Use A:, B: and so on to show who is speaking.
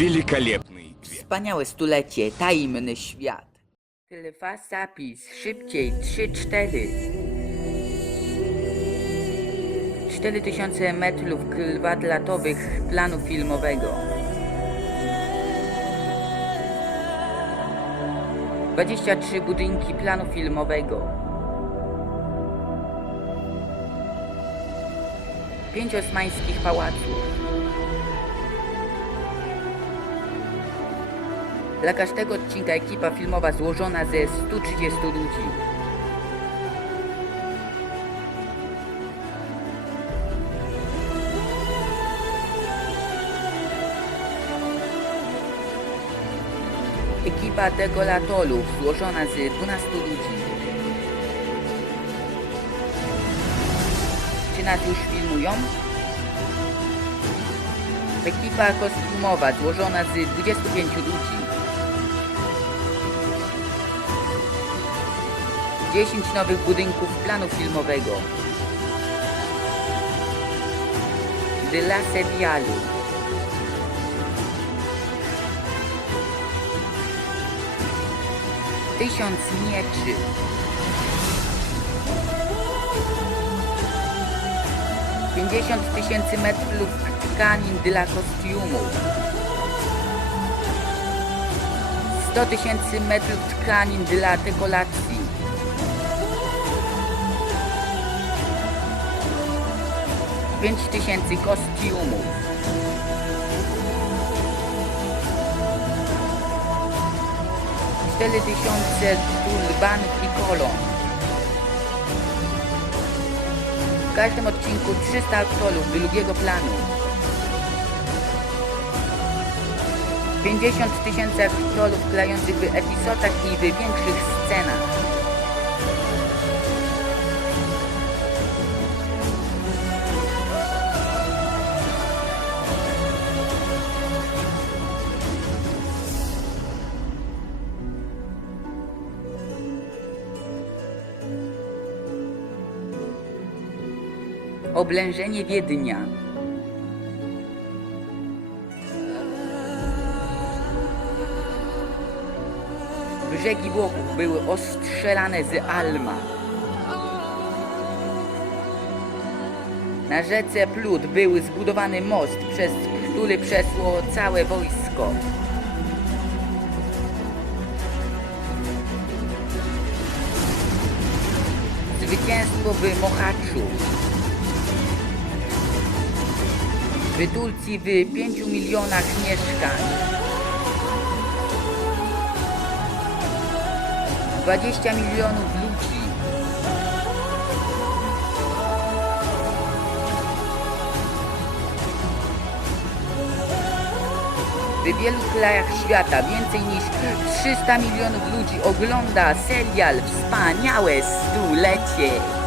A: Wielkoliepny.
B: Wspaniałe stulecie, tajemny świat. Lwa zapis, szybciej, 3-4. 4000 metrów kwadratowych planu filmowego. 23 budynki planu filmowego. 5 osmańskich pałaców. Dla każdego odcinka ekipa filmowa złożona ze 130 ludzi. Ekipa dekoratorów złożona z 12 ludzi. Czy nas już filmują? Ekipa kostiumowa złożona z 25 ludzi. 10 nowych budynków planu filmowego. Dla serialu. Tysiąc mieczy. Pięćdziesiąt tysięcy metrów tkanin dla kostiumów. 100 tysięcy metrów tkanin dla dekoracji. 5 tysięcy kostiumów. Cztery tysiące turbanów i kolon. W każdym odcinku 300 aktorów drugiego planu. 50 tysięcy aktorów grających w epizodach i w większych scenach. Oblężenie Wiednia. Brzegi Włochów były ostrzelane z Alma. Na rzece Plut był zbudowany most, przez który przeszło całe wojsko. Zwycięstwo w Mochaczu. W Turcji w 5 milionach mieszkań. 20 milionów ludzi. W wielu krajach świata więcej niż 300 milionów ludzi ogląda serial Wspaniałe Stulecie.